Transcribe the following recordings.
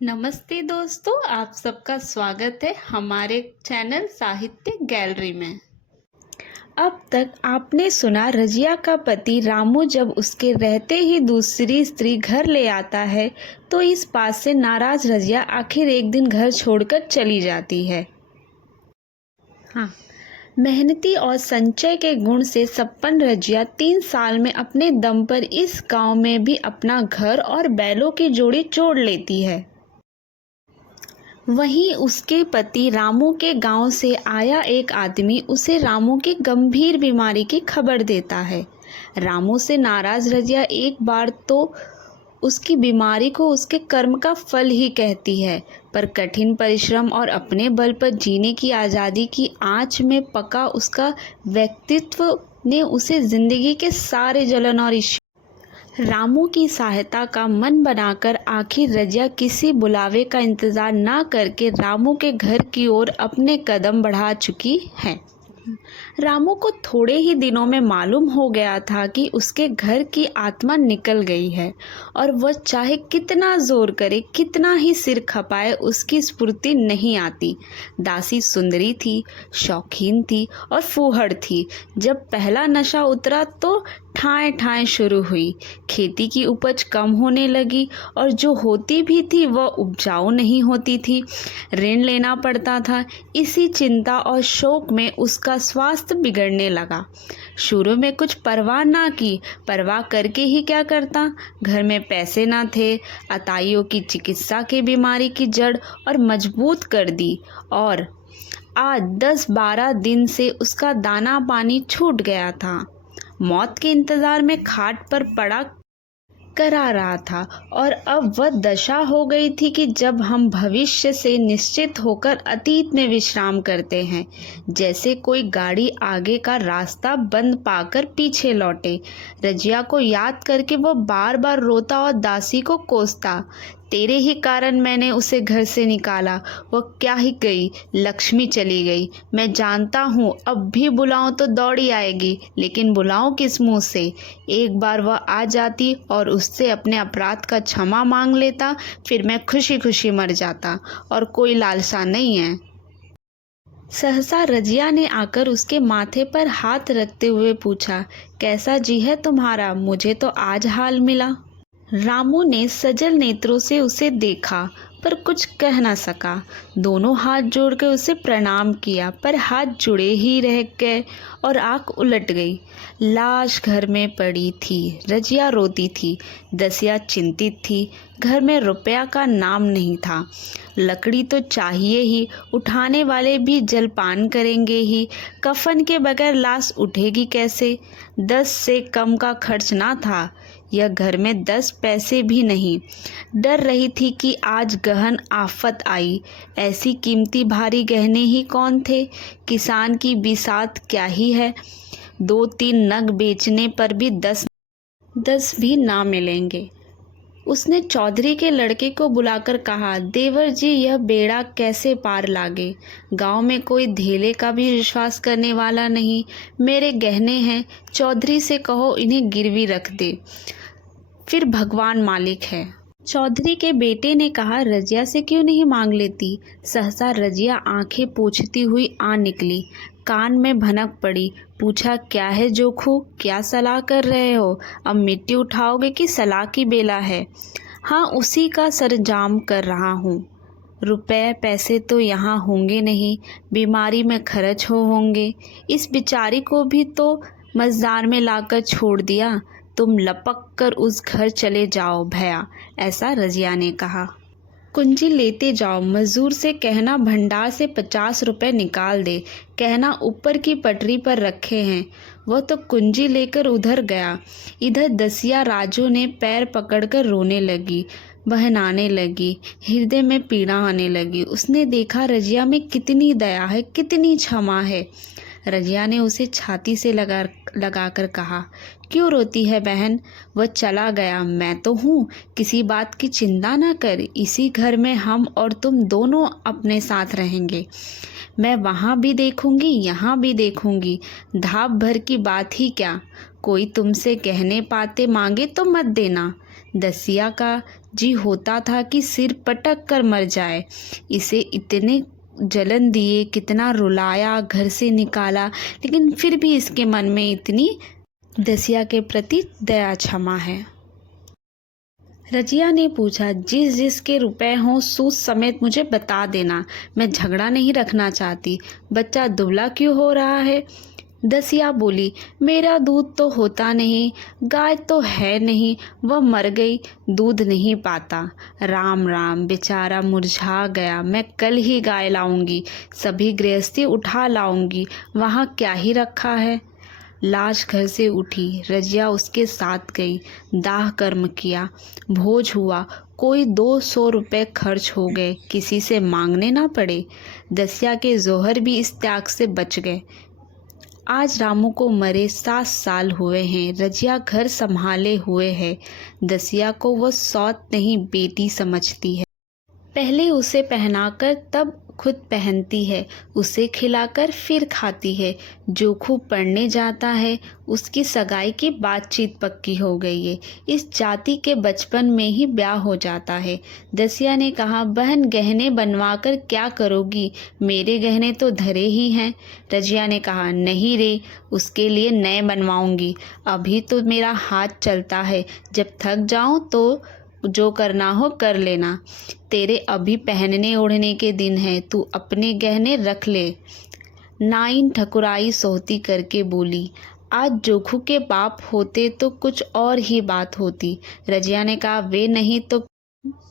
नमस्ते दोस्तों, आप सबका स्वागत है हमारे चैनल साहित्य गैलरी में। अब तक आपने सुना रजिया का पति रामू जब उसके रहते ही दूसरी स्त्री घर ले आता है तो इस बात से नाराज रजिया आखिर एक दिन घर छोड़कर चली जाती है। मेहनती और संचय के गुण से संपन्न रजिया 3 साल में अपने दम पर इस गांव में भी अपना घर और बैलों की जोड़ी जोड़ लेती है। वहीं उसके पति रामू के गांव से आया एक आदमी उसे रामू की गंभीर बीमारी की खबर देता है। रामू से नाराज रजिया एक बार तो उसकी बीमारी को उसके कर्म का फल ही कहती है, पर कठिन परिश्रम और अपने बल पर जीने की आज़ादी की आंच में पका उसका व्यक्तित्व ने उसे जिंदगी के सारे जलन और रामू की सहायता का मन बनाकर आखिर रजिया किसी बुलावे का इंतज़ार ना करके रामू के घर की ओर अपने कदम बढ़ा चुकी है। रामू को थोड़े ही दिनों में मालूम हो गया था कि उसके घर की आत्मा निकल गई है और वह चाहे कितना जोर करे, कितना ही सिर खपाए, उसकी स्फूर्ति नहीं आती। दासी सुंदरी थी, शौकीन थी और फूहड़ थी। जब पहला नशा उतरा तो ठाएं ठाएं शुरू हुई। खेती की उपज कम होने लगी और जो होती भी थी वह उपजाऊ नहीं होती थी। ऋण लेना पड़ता था। इसी चिंता और शोक में उसका स्वास्थ्य बिगड़ने लगा। शुरू में कुछ परवाह ना की, परवाह करके ही क्या करता। घर में पैसे ना थे। अताइयों की चिकित्सा के बीमारी की जड़ और मजबूत कर दी और आज 10-12 दिन से उसका दाना पानी छूट गया था। मौत के इंतज़ार में खाट पर पड़ा करा रहा था और अब वह दशा हो गई थी कि जब हम भविष्य से निश्चित होकर अतीत में विश्राम करते हैं, जैसे कोई गाड़ी आगे का रास्ता बंद पाकर पीछे लौटे। रजिया को याद करके वह बार बार रोता और दासी को कोसता, तेरे ही कारण मैंने उसे घर से निकाला। वह क्या ही गई, लक्ष्मी चली गई। मैं जानता हूँ अब भी बुलाऊं तो दौड़ी आएगी, लेकिन बुलाऊं किस मुंह से। एक बार वह आ जाती और उससे अपने अपराध का क्षमा मांग लेता, फिर मैं खुशी खुशी मर जाता और कोई लालसा नहीं है। सहसा रजिया ने आकर उसके माथे पर हाथ रखते हुए पूछा, कैसा जी है तुम्हारा? मुझे तो आज हाल मिला। रामू ने सजल नेत्रों से उसे देखा पर कुछ कह न सका। दोनों हाथ जोड़कर उसे प्रणाम किया पर हाथ जुड़े ही रह गए और आंख उलट गई। लाश घर में पड़ी थी। रजिया रोती थी। दसिया चिंतित थी। घर में रुपया का नाम नहीं था। लकड़ी तो चाहिए ही, उठाने वाले भी जलपान करेंगे ही। कफन के बगैर लाश उठेगी कैसे? 10 से कम का खर्च ना था। यह घर में 10 पैसे भी नहीं। डर रही थी कि आज गहन आफत आई। ऐसी कीमती भारी गहने ही कौन थे? किसान की बिसात क्या ही है। 2-3 नग बेचने पर भी 10 भी ना मिलेंगे। उसने चौधरी के लड़के को बुलाकर कहा, देवर जी, यह बेड़ा कैसे पार लागे? गांव में कोई धेले का भी विश्वास करने वाला नहीं। मेरे गहने हैं, चौधरी से कहो इन्हें गिरवी रख दे, फिर भगवान मालिक है। चौधरी के बेटे ने कहा, रजिया से क्यों नहीं मांग लेती? सहसा रजिया आंखें पोंछती हुई आ निकली। कान में भनक पड़ी। पूछा, क्या है जोखू? क्या सलाह कर रहे हो? अब मिट्टी उठाओगे कि सलाह की बेला है? हाँ, उसी का सरंजाम कर रहा हूँ। रुपए पैसे तो यहाँ होंगे नहीं, बीमारी में खर्च होंगे। इस बिचारी को भी तो मज़दार में लाकर छोड़ दिया। तुम लपक कर उस घर चले जाओ भैया, ऐसा रजिया ने कहा। कुंजी लेते जाओ। मजदूर से कहना भंडार से 50 रुपए निकाल दे। कहना ऊपर की पटरी पर रखे हैं। वह तो कुंजी लेकर उधर गया। इधर दसिया राजू ने पैर पकड़कर रोने लगी, बहनाने लगी। हृदय में पीड़ा आने लगी। उसने देखा रजिया में कितनी दया है, कितनी क्षमा है। रजिया ने उसे छाती से लगाकर कहा, क्यों रोती है बहन? वह चला गया, मैं तो हूँ। किसी बात की चिंता न कर। इसी घर में हम और तुम दोनों अपने साथ रहेंगे। मैं वहाँ भी देखूंगी, यहाँ भी देखूंगी। धाप भर की बात ही क्या। कोई तुमसे गहने पाते मांगे तो मत देना। दसिया का जी होता था कि सिर पटक कर मर जाए। इसे इतने जलन दिए, कितना रुलाया, घर से निकाला, लेकिन फिर भी इसके मन में इतनी दसिया के प्रति दया क्षमा है। रजिया ने पूछा, जिस जिस के रुपए हों सूद समेत मुझे बता देना, मैं झगड़ा नहीं रखना चाहती। बच्चा दुबला क्यों हो रहा है? दसिया बोली, मेरा दूध तो होता नहीं, गाय तो है नहीं, वह मर गई, दूध नहीं पाता। राम राम, बेचारा मुरझा गया। मैं कल ही गाय लाऊंगी, सभी गृहस्थी उठा लाऊंगी, वहाँ क्या ही रखा है। लाश घर से उठी, रजिया उसके साथ गई, दाह कर्म किया, भोज हुआ, कोई 200 रुपये खर्च हो गए, किसी से मांगने ना पड़े। दसिया के जोहर भी इस त्याग से बच गए। आज रामू को मरे 7 साल हुए हैं। रजिया घर संभाले हुए है। दसिया को वह सौत नहीं बेटी समझती है। पहले उसे पहनाकर तब खुद पहनती है, उसे खिलाकर फिर खाती है। जो खूब पढ़ने जाता है उसकी सगाई की बातचीत पक्की हो गई है। इस जाति के बचपन में ही ब्याह हो जाता है। दसिया ने कहा, बहन गहने बनवाकर क्या करोगी, मेरे गहने तो धरे ही हैं। रजिया ने कहा, नहीं रे, उसके लिए नए बनवाऊंगी, अभी तो मेरा हाथ चलता है, जब थक जाऊं तो जो करना हो कर लेना। तेरे अभी पहनने ओढ़ने के दिन हैं, तू अपने गहने रख ले। नाइन ठकुराई सोहती करके बोली, आज जोखू के बाप होते तो कुछ और ही बात होती। रजिया ने कहा, वे नहीं तो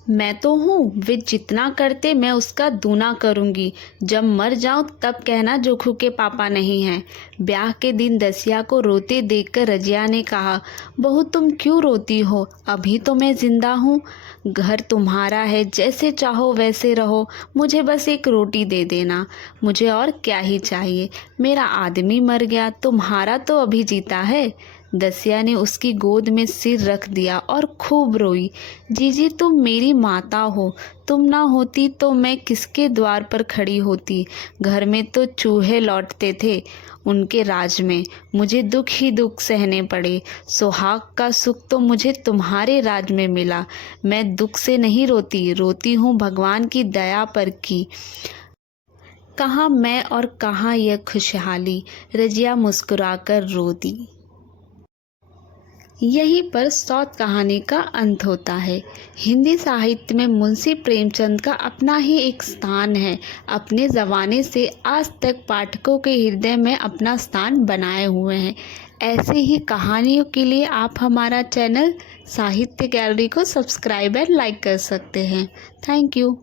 मैं तो हूँ, वे जितना करते मैं उसका दूना करूँगी। जब मर जाऊँ तब कहना जोखू के पापा नहीं हैं। ब्याह के दिन दसिया को रोते देखकर रजिया ने कहा, बहू तुम क्यों रोती हो, अभी तो मैं जिंदा हूँ। घर तुम्हारा है, जैसे चाहो वैसे रहो, मुझे बस एक रोटी दे देना, मुझे और क्या ही चाहिए। मेरा आदमी मर गया, तुम्हारा तो अभी जीता है। दसिया ने उसकी गोद में सिर रख दिया और खूब रोई। जीजी तुम मेरी माता हो, तुम ना होती तो मैं किसके द्वार पर खड़ी होती। घर में तो चूहे लौटते थे उनके राज में, मुझे दुख ही दुख सहने पड़े। सुहाग का सुख तो मुझे तुम्हारे राज में मिला। मैं दुख से नहीं रोती, रोती हूँ भगवान की दया पर की। कहाँ मैं और कहाँ यह खुशहाली। रजिया मुस्कुराकर रो दी। यहीं पर सौत कहानी का अंत होता है। हिंदी साहित्य में मुंशी प्रेमचंद का अपना ही एक स्थान है। अपने ज़माने से आज तक पाठकों के हृदय में अपना स्थान बनाए हुए हैं। ऐसे ही कहानियों के लिए आप हमारा चैनल साहित्य गैलरी को सब्सक्राइब और लाइक कर सकते हैं। Thank you.